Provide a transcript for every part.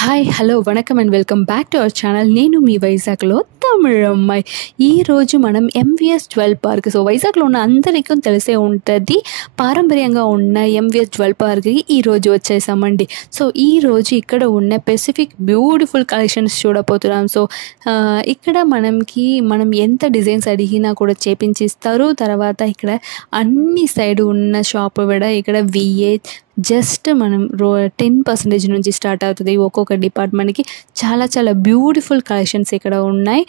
Hi hello vanakkam and welcome back to our channel. నేను మీ వైజాగ్లో తమిళ అమ్మాయి. ఈరోజు మనం ఎంవిఎస్ జ్యువెల్ పార్క్, సో వైజాగ్లో ఉన్న అందరికీ తెలిసే ఉంటుంది, పారంపర్యంగా ఉన్న ఎంవిఎస్ జ్యువెల్ పార్క్కి ఈరోజు వచ్చేసామండి. సో ఈరోజు ఇక్కడ ఉన్న పెసిఫిక్ బ్యూటిఫుల్ కలెక్షన్స్ చూడబోతున్నాం. సో ఇక్కడ మనం ఎంత డిజైన్స్ అడిగినా కూడా చేపించిస్తారు. తర్వాత ఇక్కడ అన్ని సైడ్ ఉన్న షాప్ కూడా ఇక్కడ విఏ జస్ట్ మనం 10% నుంచి స్టార్ట్ అవుతుంది. ఒక్కొక్క డిపార్ట్మెంట్కి చాలా చాలా బ్యూటిఫుల్ కలెక్షన్స్ ఇక్కడ ఉన్నాయి.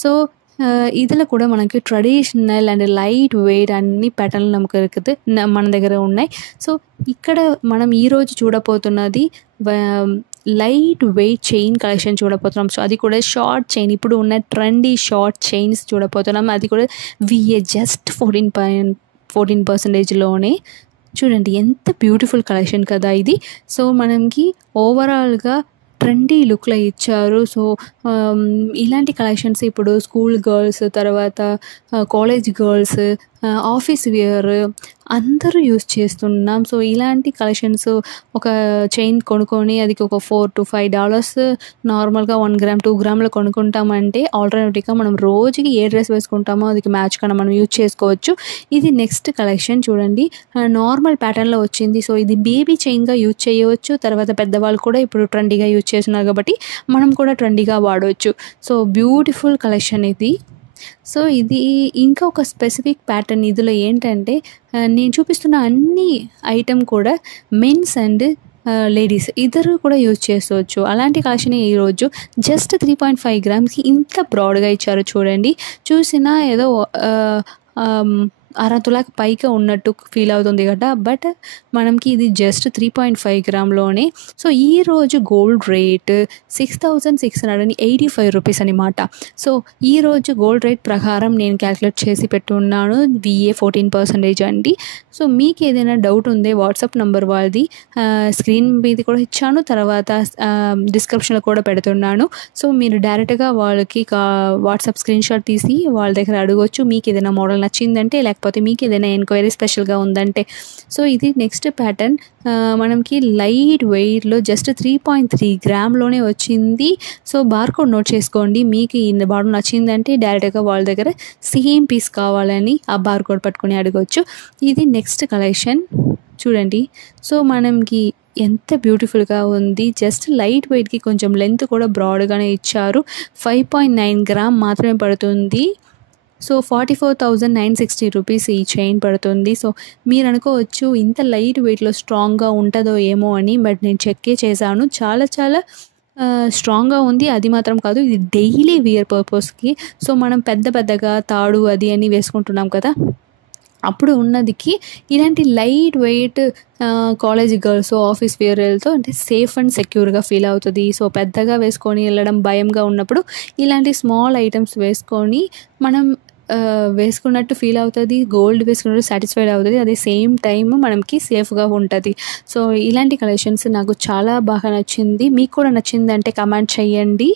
సో ఇదిలో కూడా మనకి ట్రెడిషనల్ అండ్ లైట్ వెయిట్ అన్ని ప్యాటర్న్లు నమ్మకం మన దగ్గర ఉన్నాయి. సో ఇక్కడ మనం ఈరోజు చూడబోతున్నది లైట్ వెయిట్ చైన్ కలెక్షన్ చూడబోతున్నాం. సో అది కూడా షార్ట్ చైన్, ఇప్పుడు ఉన్న ట్రెండీ షార్ట్ చైన్స్ చూడబోతున్నాం. అది కూడా విఏ జస్ట్ 14%లోనే. చూడండి ఎంత బ్యూటిఫుల్ కలెక్షన్ కదా ఇది. సో మనకి ఓవరాల్గా ట్రెండీ లుక్లో ఇచ్చారు. సో ఇలాంటి కలెక్షన్స్ ఇప్పుడు స్కూల్ గర్ల్స్, తర్వాత కాలేజ్ గర్ల్స్, ఆఫీస్ వేర్ అందరూ యూస్ చేస్తున్నాం. సో ఇలాంటి కలెక్షన్స్ ఒక చైన్ కొనుక్కొని అది ఒక $4 to $5 నార్మల్గా 1 గ్రామ్ 2 గ్రామ్లో కొనుక్కుంటామంటే ఆల్టర్నేటివ్గా మనం రోజుకి ఏ డ్రెస్ వేసుకుంటామో అది మ్యాచ్ కన్నా మనం యూజ్ చేసుకోవచ్చు. ఇది నెక్స్ట్ కలెక్షన్ చూడండి, నార్మల్ ప్యాటర్న్లో వచ్చింది. సో ఇది బేబీ చైన్గా యూజ్ చేయవచ్చు. తర్వాత పెద్దవాళ్ళు కూడా ఇప్పుడు ట్రెండీగా యూజ్ చేస్తున్నారు కాబట్టి మనం కూడా ట్రెండీగా వాడవచ్చు. సో బ్యూటిఫుల్ కలెక్షన్ ఇది. సో ఇది ఇంకా ఒక స్పెసిఫిక్ ప్యాటర్న్. ఇందులో ఏంటంటే నేను చూపిస్తున్న అన్ని ఐటమ్ కూడా మెన్స్ అండ్ లేడీస్ ఇద్దరు కూడా యూజ్ చేసుకోవచ్చు. అలాంటి కలెక్షన్ ఈరోజు జస్ట్ 3.5 గ్రామ్స్కి ఇంత బ్రాడ్గా ఇచ్చారు. చూడండి, చూసినా ఏదో అరతులకు పైగా ఉన్నట్టు ఫీల్ అవుతుంది కదా, బట్ మనకి ఇది జస్ట్ 3.5 గ్రామ్లోనే. సో ఈరోజు గోల్డ్ రేట్ 6,685 రూపీస్ అనమాట. సో ఈరోజు గోల్డ్ రేట్ ప్రకారం నేను క్యాల్కులేట్ చేసి పెట్టున్నాను. విఏ 14% అండి. సో మీకు ఏదైనా డౌట్ ఉందే వాట్సాప్ నెంబర్ వాళ్ళది స్క్రీన్ మీద కూడా ఇచ్చాను, తర్వాత డిస్క్రిప్షన్లో కూడా పెడుతున్నాను. సో మీరు డైరెక్ట్గా వాళ్ళకి వాట్సాప్ స్క్రీన్ షాట్ తీసి వాళ్ళ దగ్గర అడగవచ్చు. మీకు ఏదైనా మోడల్ నచ్చిందంటే, లేకపోతే మీకు ఏదైనా ఎంక్వైరీ స్పెషల్గా ఉందంటే. సో ఇది నెక్స్ట్ ప్యాటర్న్ మనకి లైట్ వెయిట్లో జస్ట్ 3.3 గ్రామ్లోనే వచ్చింది. సో బార్కోడ్ నోట్ చేసుకోండి. మీకు ఈ బార్కోడ్ నచ్చిందంటే డైరెక్ట్గా వాళ్ళ దగ్గర సేమ్ పీస్ కావాలని ఆ బార్కోడ్ పట్టుకొని అడగవచ్చు. ఇది నెక్స్ట్ కలెక్షన్ చూడండి. సో మనకి ఎంత బ్యూటిఫుల్గా ఉంది. జస్ట్ లైట్ వెయిట్కి కొంచెం లెంత్ కూడా బ్రాడ్గానే ఇచ్చారు. 5.9 గ్రామ్ మాత్రమే పడుతుంది. సో 44,960 రూపీస్ ఈ చైన్ పడుతుంది. సో మీరు అనుకోవచ్చు ఇంత లైట్ వెయిట్లో స్ట్రాంగ్గా ఉంటుందో ఏమో అని, బట్ నేను చెక్ చేశాను, చాలా చాలా స్ట్రాంగ్గా ఉంది. అది మాత్రం కాదు, ఇది డైలీ వేర్ పర్పస్కి. సో మనం పెద్దగా తాడు అది అని వేసుకుంటున్నాం కదా, అప్పుడు ఉన్నదికి ఇలాంటి light weight college girls office wear వెళ్తూ అంటే సేఫ్ అండ్ సెక్యూర్గా ఫీల్ అవుతుంది. సో పెద్దగా వేసుకొని వెళ్ళడం భయంగా ఉన్నప్పుడు ఇలాంటి స్మాల్ ఐటమ్స్ వేసుకొని మనం వేసుకున్నట్టు ఫీల్ అవుతుంది. గోల్డ్ వేసుకున్నట్టు సాటిస్ఫైడ్ అవుతుంది. అదే సేమ్ టైం మనకి సేఫ్గా ఉంటుంది. సో ఇలాంటి కలెక్షన్స్ నాకు చాలా బాగా నచ్చింది. మీకు కూడా నచ్చిందంటే కమెంట్ చేయండి.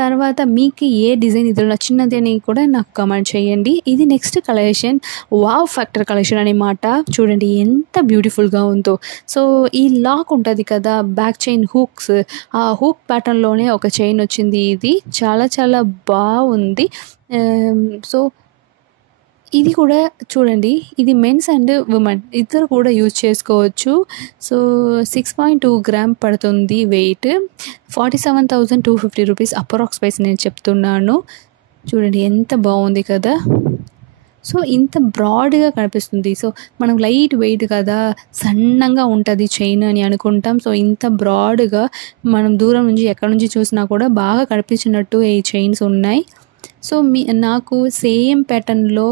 తర్వాత మీకు ఏ డిజైన్ ఇదిలో నచ్చినది అని కూడా నాకు కమెంట్ చేయండి. ఇది next collection wow factor collection అనమాట. చూడండి ఎంత బ్యూటిఫుల్గా ఉందో. సో ఈ లాక్ ఉంటుంది కదా, బ్యాక్ చైన్ హూక్స్, ఆ హూక్ ప్యాటర్న్లోనే ఒక చైన్ వచ్చింది. ఇది చాలా చాలా బాగుంది. సో ఇది కూడా చూడండి, ఇది మెన్స్ అండ్ ఉమెన్ ఇద్దరు కూడా యూజ్ చేసుకోవచ్చు. సో 6.2 గ్రామ్ పడుతుంది వెయిట్. 47,250 రూపీస్ అప్రాక్స్ ప్రైస్ నేను చెప్తున్నాను. చూడండి ఎంత బాగుంది కదా. సో ఇంత బ్రాడ్గా కనిపిస్తుంది. సో మనం లైట్ వెయిట్ కదా, సన్నంగా ఉంటుంది చైన్ అని అనుకుంటాం. సో ఇంత బ్రాడ్గా మనం దూరం నుంచి ఎక్కడి నుంచి చూసినా కూడా బాగా కనిపించినట్టు ఈ చైన్స్ ఉన్నాయి. సో నాకు సేమ్ ప్యాటర్న్లో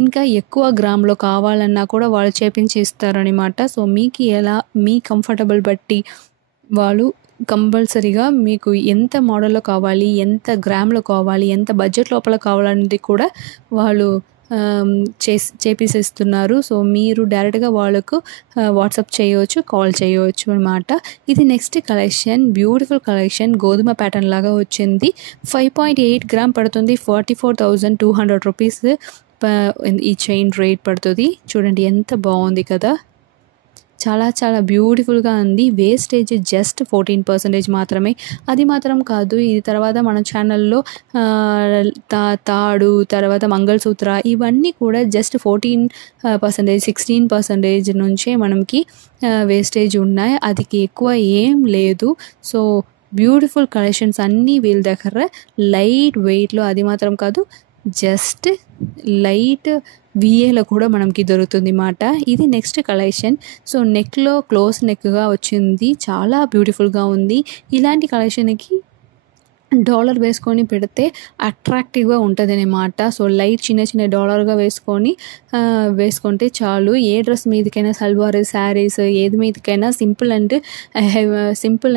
ఇంకా ఎక్కువ గ్రామ్లో కావాలన్నా కూడా వాళ్ళు చేపించి ఇస్తారనమాట. సో మీకు ఎలా మీ కంఫర్టబుల్ బట్టి వాళ్ళు కంపల్సరీగా మీకు ఎంత మోడల్లో కావాలి, ఎంత గ్రామ్లో కావాలి, ఎంత బడ్జెట్ లోపల కావాలనేది కూడా వాళ్ళు చేపిస్తున్నారు. సో మీరు డైరెక్ట్గా వాళ్ళకు వాట్సాప్ చేయవచ్చు, కాల్ చేయవచ్చు అనమాట. ఇది నెక్స్ట్ కలెక్షన్ బ్యూటిఫుల్ కలెక్షన్, గోధుమ ప్యాటర్న్ లాగా వచ్చింది. 5.8 గ్రామ్ పడుతుంది. 44,200 రూపీస్ ఈ చైన్ రేట్ పడుతుంది. చూడండి ఎంత బాగుంది కదా. చాలా చాలా బ్యూటిఫుల్గా ఉంది. వేస్టేజ్ జస్ట్ 14% మాత్రమే. అది మాత్రం కాదు, ఇది తర్వాత మన ఛానల్లో తాడు, తర్వాత మంగళసూత్ర ఇవన్నీ కూడా జస్ట్ 14%, 16% నుంచే మనకి వేస్టేజ్ ఉన్నాయి. అది ఎక్కువ ఏం లేదు. సో బ్యూటిఫుల్ కలెక్షన్స్ అన్నీ వీళ్ళ దగ్గర లైట్ వెయిట్లో, అది మాత్రం కాదు జస్ట్ లైట్ విఏలో కూడా మనకి దొరుకుతుంది మాట. ఇది నెక్స్ట్ కలెక్షన్. సో నెక్లో క్లోజ్ నెక్గా వచ్చింది, చాలా బ్యూటిఫుల్గా ఉంది. ఇలాంటి కలెక్షన్కి డాలర్ వేసుకొని పెడితే అట్రాక్టివ్గా ఉంటుంది అన్నమాట. సో లైట్ చిన్న చిన్న డాలర్గా వేసుకుంటే చాలు. ఏ డ్రెస్ మీదకైనా, సల్వార్, శారీస్ ఏది మీదకైనా సింపుల్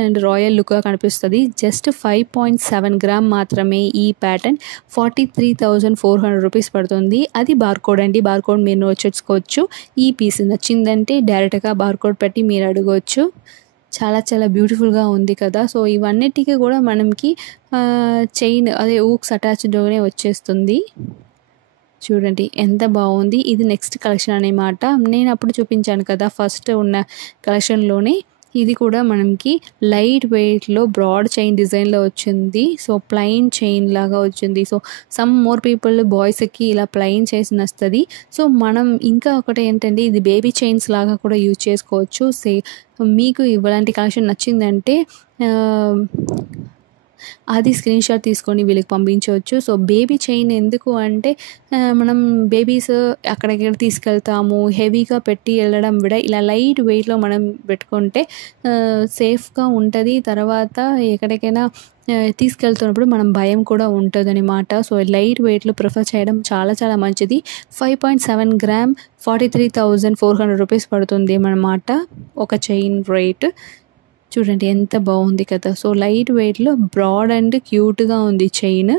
అండ్ రాయల్ లుక్గా కనిపిస్తుంది. జస్ట్ 5.7 గ్రామ్ మాత్రమే ఈ ప్యాటర్న్. 43,400 రూపీస్ పడుతుంది. అది బార్కోడ్ అండి. బార్కోడ్ మీరు నోట్ చేసుకోవచ్చు. ఈ పీస్ నచ్చిందంటే డైరెక్ట్గా బార్కోడ్ పెట్టి మీరు అడగవచ్చు. చాలా చాలా బ్యూటిఫుల్గా ఉంది కదా. సో ఇవన్నిటికీ కూడా మనకి చైన్ అదే ఊక్స్ అటాచ్డ్గానే వచ్చేస్తుంది. చూడండి ఎంత బాగుంది. ఇది నెక్స్ట్ కలెక్షన్ అన్నమాట. నేను అప్పుడు చూపించాను కదా ఫస్ట్ ఉన్న కలెక్షన్లోనే. ఇది కూడా మనకి లైట్ వెయిట్లో బ్రాడ్ చైన్ డిజైన్లో వచ్చింది. సో ప్లెయిన్ చైన్ లాగా వచ్చింది. సో సమ్ మోర్ పీపుల్ బాయ్స్కి ఇలా ప్లెయిన్ చైన్స్ నస్తుంది. సో మనం ఇంకా ఒకటి ఏంటంటే, ఇది బేబీ చైన్స్ లాగా కూడా యూజ్ చేసుకోవచ్చు. మీకు ఇలాంటి కలెక్షన్ నచ్చిందంటే అది స్క్రీన్ షాట్ తీసుకొని వీళ్ళకి పంపించవచ్చు. సో బేబీ చైన్ ఎందుకు అంటే, మనం బేబీస్ అక్కడిక్కడ తీసుకెళ్తాము, హెవీగా పెట్టి వెళ్ళడం విడ ఇలా లైట్ వెయిట్లో మనం పెట్టుకుంటే సేఫ్గా ఉంటుంది. తర్వాత ఎక్కడికైనా తీసుకెళ్తున్నప్పుడు మనం భయం కూడా ఉంటుంది అన్నమాట. సో లైట్ వెయిట్లో ప్రిఫర్ చేయడం చాలా చాలా మంచిది. 5.7 గ్రామ్ 43,400 రూపీస్ పడుతుంది అన్నమాట ఒక చైన్ రేట్. చూడండి ఎంత బాగుంది కదా. సో లైట్ వెయిట్లో బ్రాడ్ అండ్ క్యూట్గా ఉంది చైన్.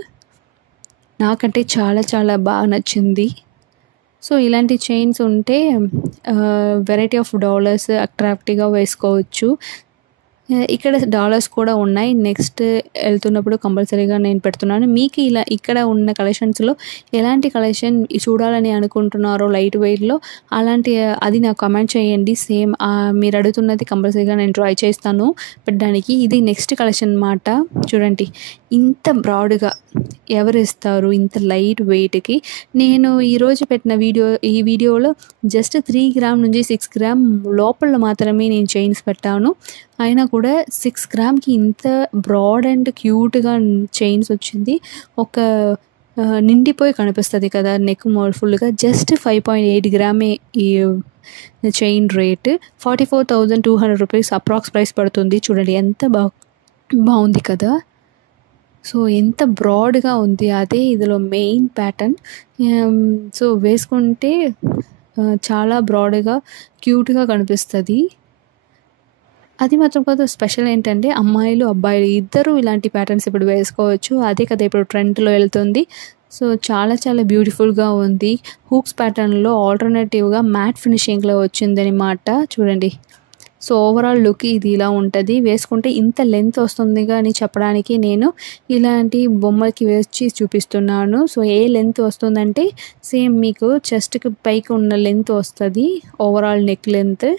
నాకంటే చాలా చాలా బాగా నచ్చింది. సో ఇలాంటి చైన్స్ ఉంటే వెరైటీ ఆఫ్ డాలర్స్ అట్రాక్టివ్గా వేసుకోవచ్చు. ఇక్కడ డాలర్స్ కూడా ఉన్నాయి. నెక్స్ట్ వెళ్తున్నప్పుడు కంపల్సరీగా నేను పెడుతున్నాను. మీకు ఇలా ఇక్కడ ఉన్న కలెక్షన్స్లో ఎలాంటి కలెక్షన్ చూడాలని అనుకుంటున్నారో లైట్ వెయిట్లో, అలాంటి అది నాకు కమెంట్ చేయండి. సేమ్ మీరు అడుగుతున్నది కంపల్సరీగా నేను ట్రై చేస్తాను పెట్టడానికి. ఇది నెక్స్ట్ కలెక్షన్ అన్నమాట. చూడండి ఇంత బ్రాడ్గా ఎవరు ఇస్తారు ఇంత లైట్ వెయిట్కి. నేను ఈరోజు పెట్టిన ఈ వీడియోలో జస్ట్ 3 గ్రామ్ నుంచి 6 గ్రామ్ లోపల మాత్రమే నేను చైన్స్ పెట్టాను. అయినా కూడా 6 గ్రామ్కి ఇంత బ్రాడ్ అండ్ క్యూట్గా చైన్స్ వచ్చింది. ఒక నిండిపోయి కనిపిస్తుంది కదా నెక్ ఫుల్గా. జస్ట్ 5.8 గ్రామే ఈ chain rate. 44,200 rupees approx price పడుతుంది. చూడండి ఎంత బాగుంది కదా. సో ఎంత బ్రాడ్గా ఉంది, అదే ఇదిలో మెయిన్ ప్యాటర్న్. సో వేసుకుంటే చాలా బ్రాడ్గా క్యూట్గా కనిపిస్తుంది. అది మాత్రం కాదు, స్పెషల్ ఏంటంటే అమ్మాయిలు అబ్బాయిలు ఇద్దరు ఇలాంటి ప్యాటర్న్స్ ఇప్పుడు వేసుకోవచ్చు. అదే కదా ఇప్పుడు ట్రెండ్లో వెళ్తుంది. సో చాలా చాలా బ్యూటిఫుల్గా ఉంది. హూక్స్ ప్యాటర్న్లో ఆల్టర్నేటివ్గా మ్యాట్ ఫినిషింగ్లో వచ్చిందనమాట. చూడండి. సో ఓవరాల్ లుక్ ఇది ఇలా ఉంటుంది. వేసుకుంటే ఇంత లెంత్ వస్తుంది అని చెప్పడానికి నేను ఇలాంటి బొమ్మలకి వేసి చూపిస్తున్నాను. సో ఏ లెంత్ వస్తుందంటే సేమ్ మీకు చెస్ట్కి పైకి ఉన్న లెంత్ వస్తుంది, ఓవరాల్ నెక్ లెంత్.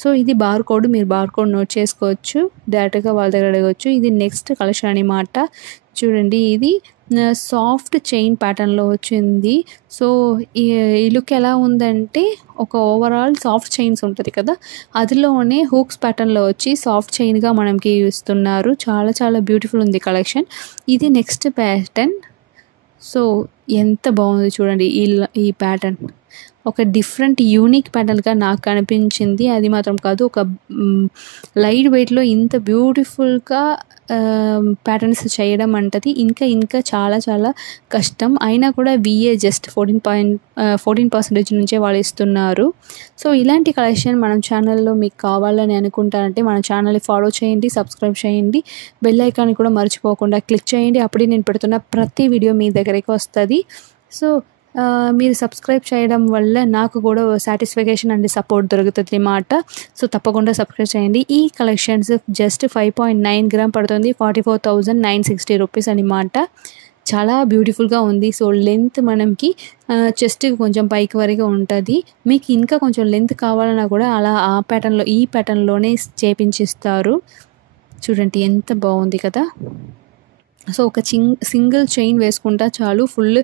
సో ఇది బార్కోడ్, మీరు బార్కోడ్ నోట్ చేసుకోవచ్చు, డైరెక్ట్గా వాళ్ళ దగ్గర అడగవచ్చు. ఇది నెక్స్ట్ కలెక్షన్ అన్నమాట. చూడండి ఇది సాఫ్ట్ చైన్ ప్యాటర్న్లో వచ్చింది. సో ఈ లుక్ ఎలా ఉందంటే, ఒక ఓవరాల్ సాఫ్ట్ చైన్స్ ఉంటుంది కదా, అదిలోనే హూక్స్ ప్యాటర్న్లో వచ్చి సాఫ్ట్ చైన్గా మనకి ఇస్తున్నారు. చాలా చాలా బ్యూటిఫుల్ ఉంది కలెక్షన్. ఇది నెక్స్ట్ ప్యాటర్న్. సో ఎంత బాగుంది చూడండి ఈ ప్యాటర్న్. ఒక డిఫరెంట్ యూనిక్ ప్యాటర్న్గా నాకు అనిపించింది. అది మాత్రం కాదు, ఒక లైట్ వెయిట్లో ఇంత బ్యూటిఫుల్గా ప్యాటర్న్స్ చేయడం అంటది ఇంకా చాలా చాలా కష్టం. అయినా కూడా విఏ జస్ట్ 14% నుంచే వాళ్ళు ఇస్తున్నారు. సో ఇలాంటి కలెక్షన్ మన ఛానల్లో మీకు కావాలని అనుకుంటారంటే మన ఛానల్ని ఫాలో చేయండి, సబ్స్క్రైబ్ చేయండి, బెల్ ఐకాన్ని కూడా మర్చిపోకుండా క్లిక్ చేయండి. అప్పుడే నేను పెడుతున్న ప్రతి వీడియో మీ దగ్గరికి వస్తుంది. సో మీరు సబ్స్క్రైబ్ చేయడం వల్ల నాకు కూడా సాటిస్ఫికేషన్ అండ్ సపోర్ట్ దొరుకుతుంది అన్నమాట. సో తప్పకుండా సబ్స్క్రైబ్ చేయండి. ఈ కలెక్షన్స్ జస్ట్ 5.9 గ్రామ్ పడుతుంది, 44,960 రూపీస్ అన్నమాట. చాలా బ్యూటిఫుల్గా ఉంది. సో లెంత్ మనకి చెస్ట్ కొంచెం పైకి వరకు ఉంటుంది. మీకు ఇంకా కొంచెం లెంత్ కావాలన్నా కూడా అలా ఆ ప్యాటర్న్లో ఈ ప్యాటర్న్లోనే చేపించిస్తారు. చూడండి ఎంత బాగుంది కదా. సో ఒక సింగిల్ చైన్ వేసుకుంటా చాలు ఫుల్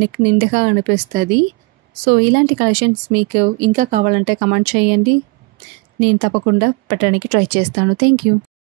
నెక్ నిండుగా అనిపిస్తుంది. సో ఇలాంటి కలెక్షన్స్ మీకు ఇంకా కావాలంటే కమెంట్ చేయండి, నేను తప్పకుండా పెట్టడానికి ట్రై చేస్తాను. Thank you.